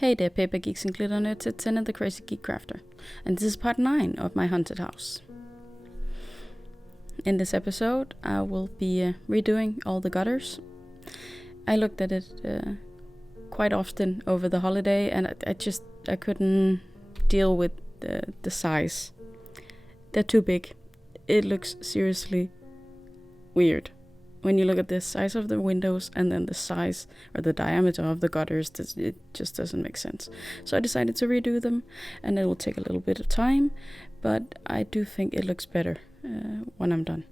Hey there, paper geeks and glitter nerds, it's Anna the Crazy Geek Crafter, and this is part 9 of my haunted house. In this episode, I will be redoing all the gutters. I looked at it quite often over the holiday, and I couldn't deal with the size. They're too big. It looks seriously weird. When you look at the size of the windows and then the size or the diameter of the gutters, it just doesn't make sense. So I decided to redo them, and it will take a little bit of time, but I do think it looks better when I'm done.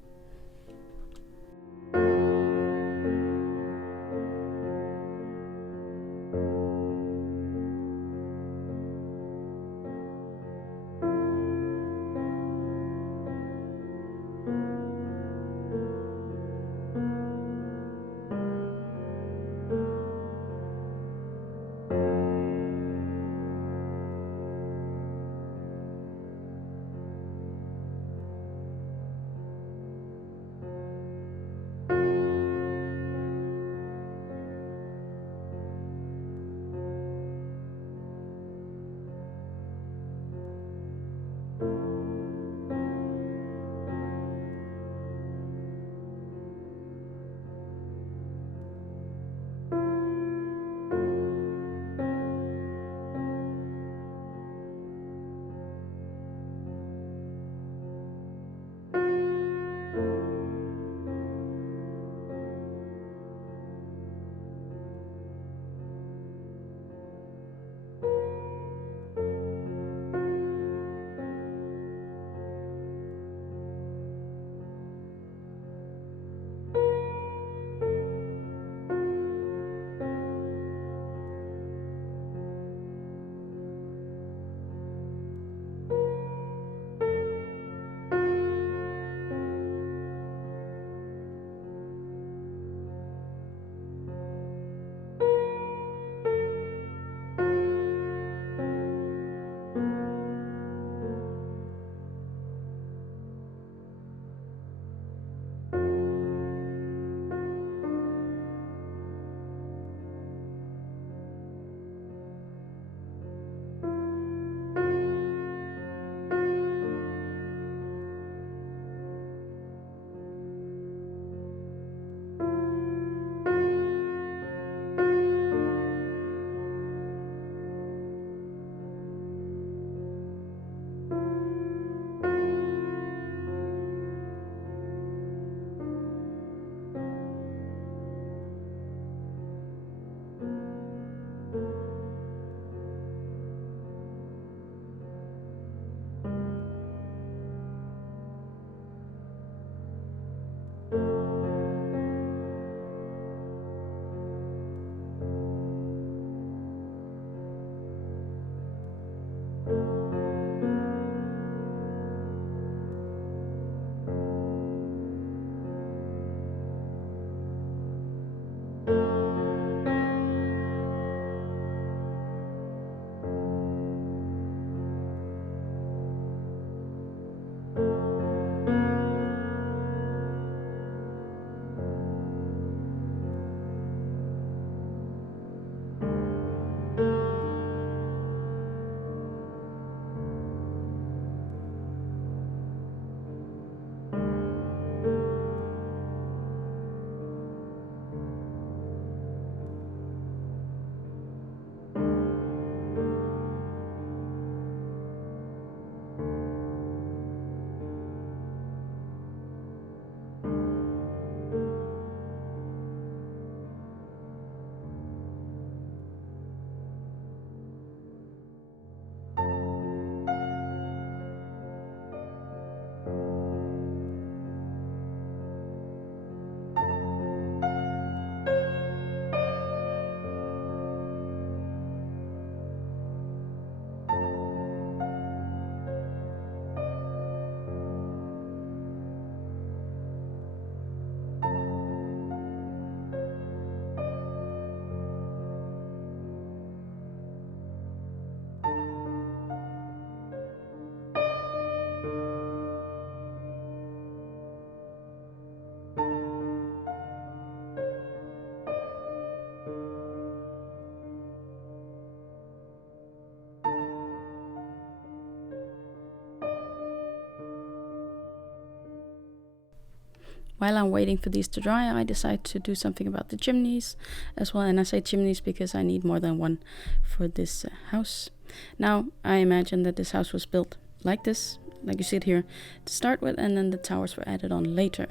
while I'm waiting for these to dry, I decide to do something about the chimneys as well. And I say chimneys because I need more than one for this house. Now, I imagine that this house was built like this, like you see it here, to start with, and then the towers were added on later.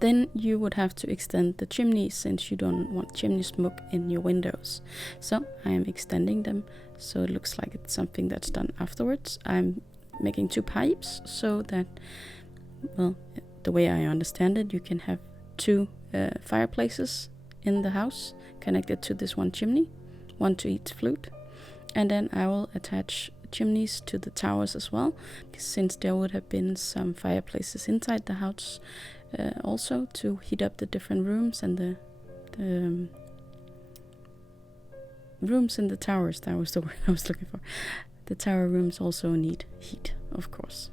Then you would have to extend the chimneys since you don't want chimney smoke in your windows. So I am extending them so it looks like it's something that's done afterwards. I'm making 2 pipes so that, well, the way I understand it, you can have 2 fireplaces in the house connected to this one chimney, 1 to each flute. And then I will attach chimneys to the towers as well, since there would have been some fireplaces inside the house also to heat up the different rooms, and the rooms in the towers, that was the word I was looking for. The tower rooms also need heat, of course.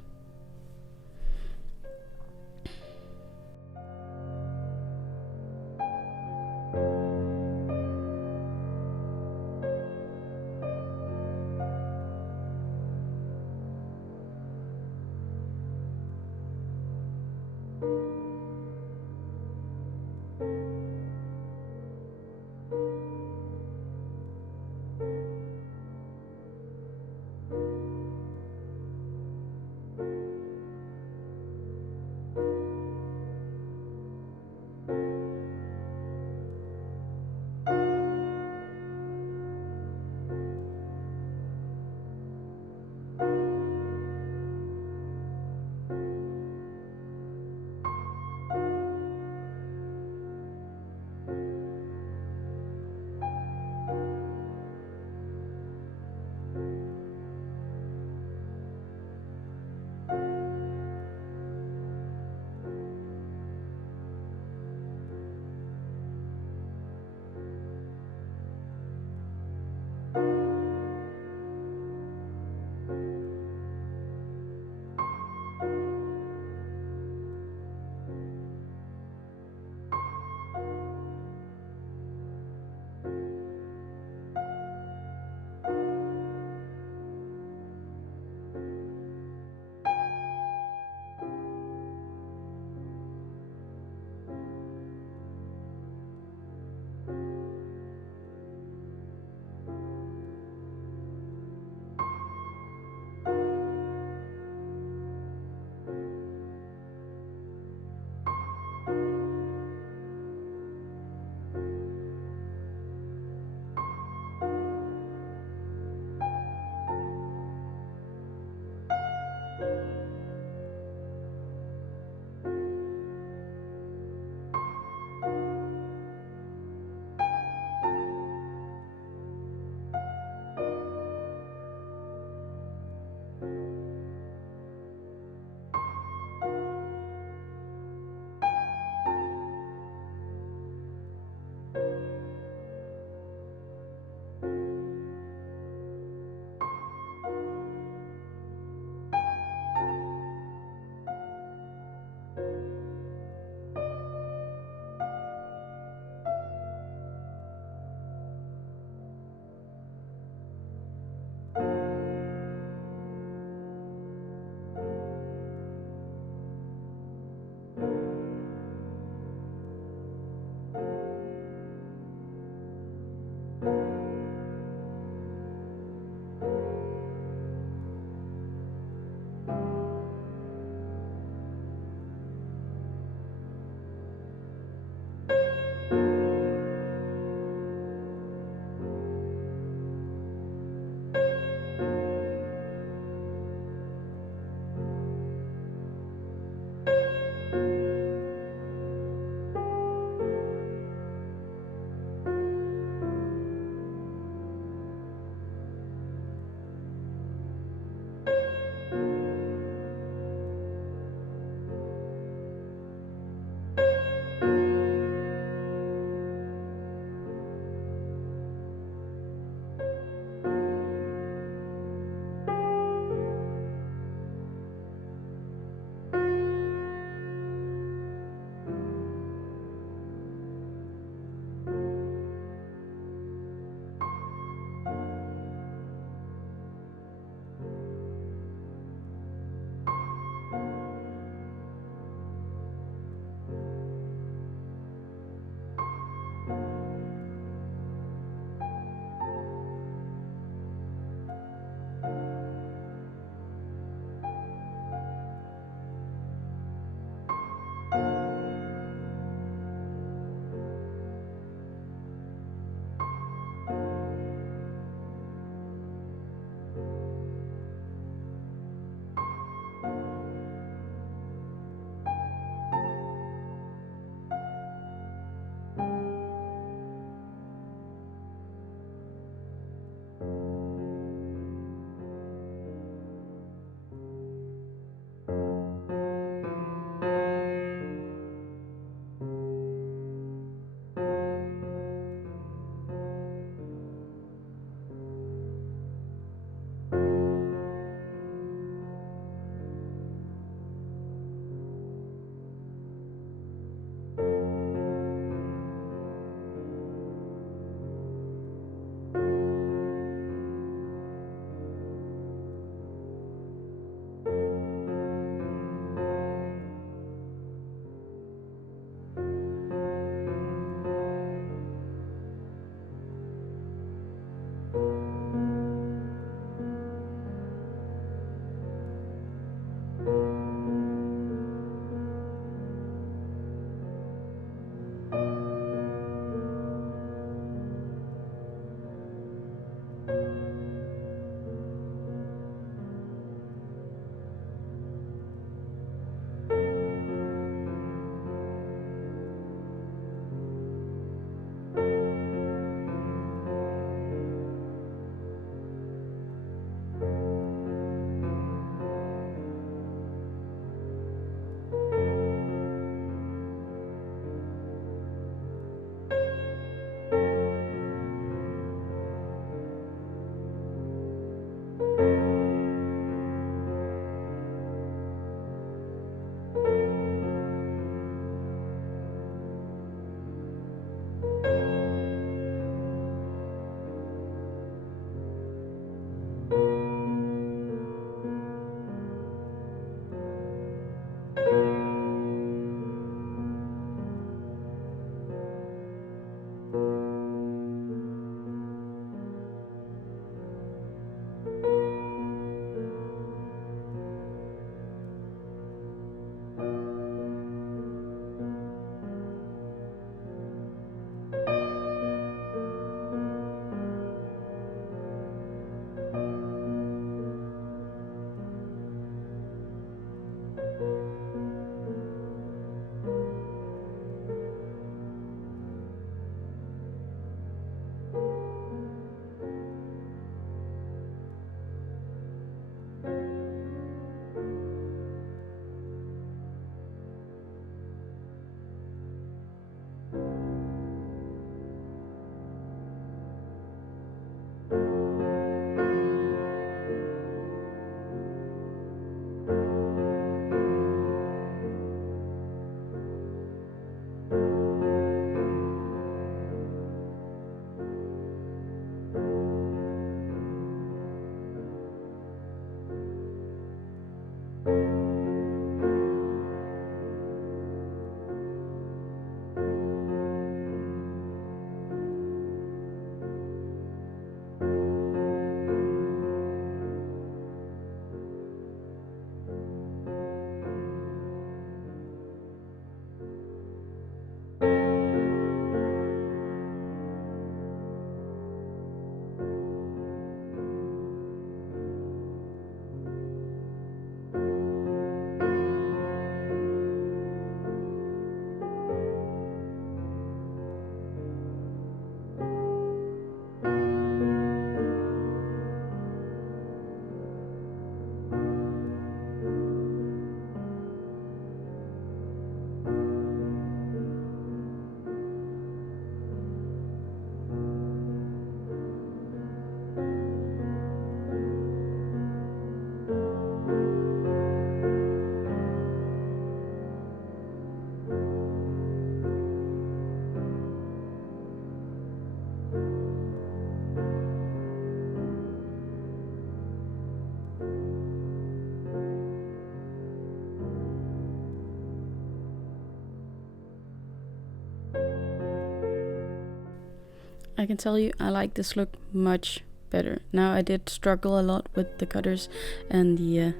I can tell you I like this look much better. Now I did struggle a lot with the cutters and the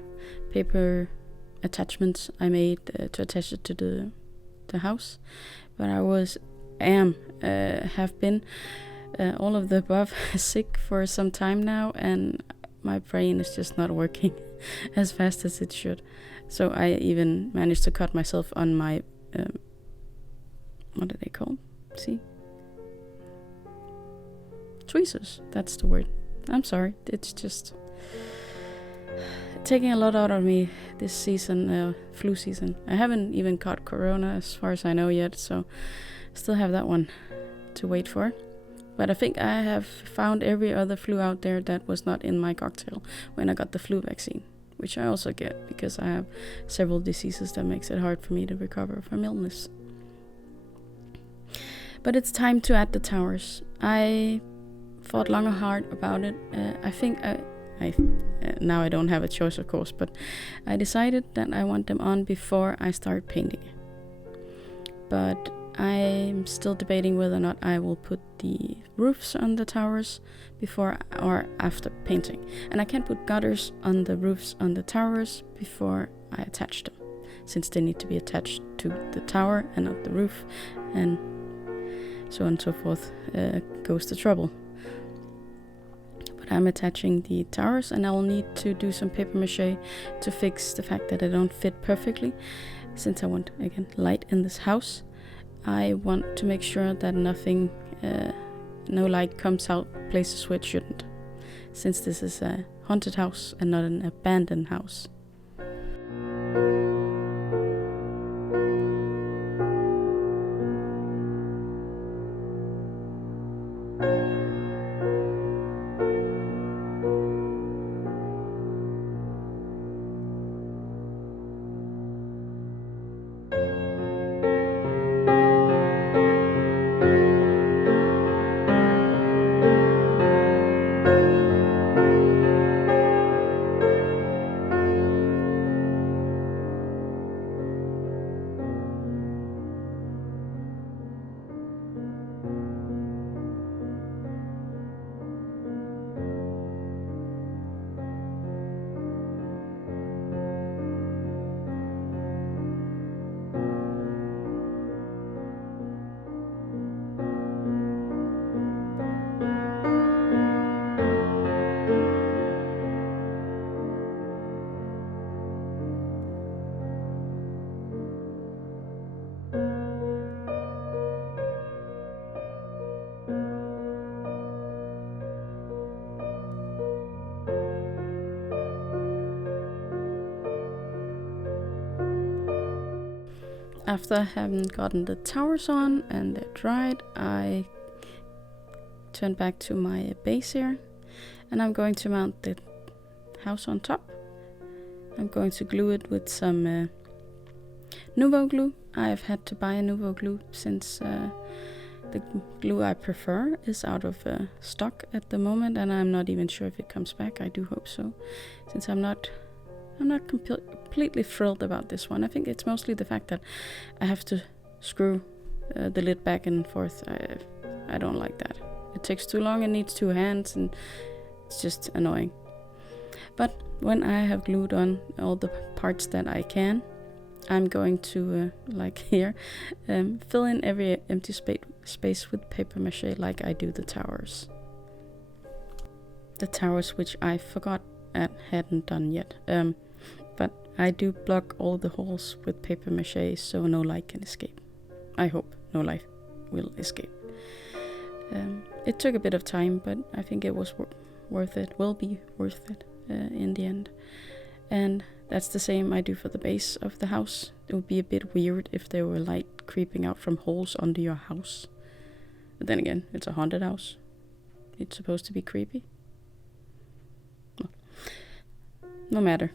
paper attachments I made to attach it to the house, but have been all of the above sick for some time now, and my brain is just not working as fast as it should. So I even managed to cut myself on my what are they called? See? Tweezers, that's the word. I'm sorry, it's just taking a lot out of me this season, flu season. I haven't even caught corona as far as I know yet, so still have that one to wait for. But I think I have found every other flu out there that was not in my cocktail when I got the flu vaccine, which I also get because I have several diseases that makes it hard for me to recover from illness. But it's time to add the towers. I thought long and hard about it. I think now I don't have a choice, of course, but I decided that I want them on before I start painting. But I'm still debating whether or not I will put the roofs on the towers before or after painting. And I can't put gutters on the roofs on the towers before I attach them, since they need to be attached to the tower and not the roof, and so on and so forth goes the trouble. But I'm attaching the towers, and I will need to do some paper mache to fix the fact that they don't fit perfectly, since I want, again, light in this house. I want to make sure that no light comes out places where it shouldn't, since this is a haunted house and not an abandoned house. After having gotten the towers on and they're dried, I turn back to my base here, and I'm going to mount the house on top. I'm going to glue it with some Nuvo glue. I've had to buy a Nuvo glue since the glue I prefer is out of stock at the moment, and I'm not even sure if it comes back. I do hope so, since I'm not completely thrilled about this one. I think it's mostly the fact that I have to screw the lid back and forth. I don't like that. It takes too long and needs two hands, and it's just annoying. But when I have glued on all the parts that I can, I'm going to, like here, fill in every empty space with paper mache like I do the towers. The towers which I forgot and hadn't done yet. But I do block all the holes with paper mache so no light can escape. I hope no light will escape. It took a bit of time, but I think it was worth it. Will be worth it in the end. And that's the same I do for the base of the house. It would be a bit weird if there were light creeping out from holes under your house. But then again, it's a haunted house. It's supposed to be creepy. Well, no matter.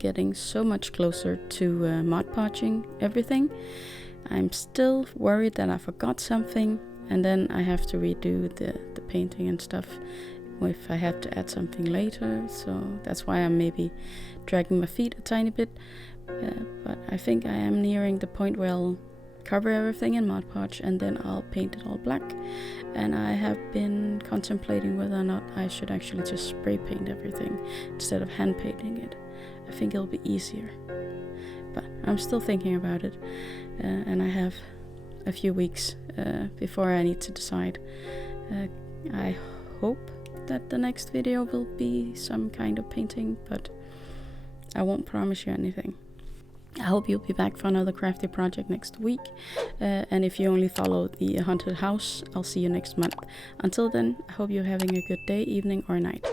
getting so much closer to Mod Podging everything. I'm still worried that I forgot something, and then I have to redo the painting and stuff if I have to add something later. So that's why I'm maybe dragging my feet a tiny bit. But I think I am nearing the point where I'll cover everything in Mod Podge and then I'll paint it all black. And I have been contemplating whether or not I should actually just spray paint everything instead of hand painting it. I think it'll be easier. But I'm still thinking about it, and I have a few weeks before I need to decide. I hope that the next video will be some kind of painting, but I won't promise you anything. I hope you'll be back for another crafty project next week, and if you only follow the haunted house, I'll see you next month. Until then, I hope you're having a good day, evening or night.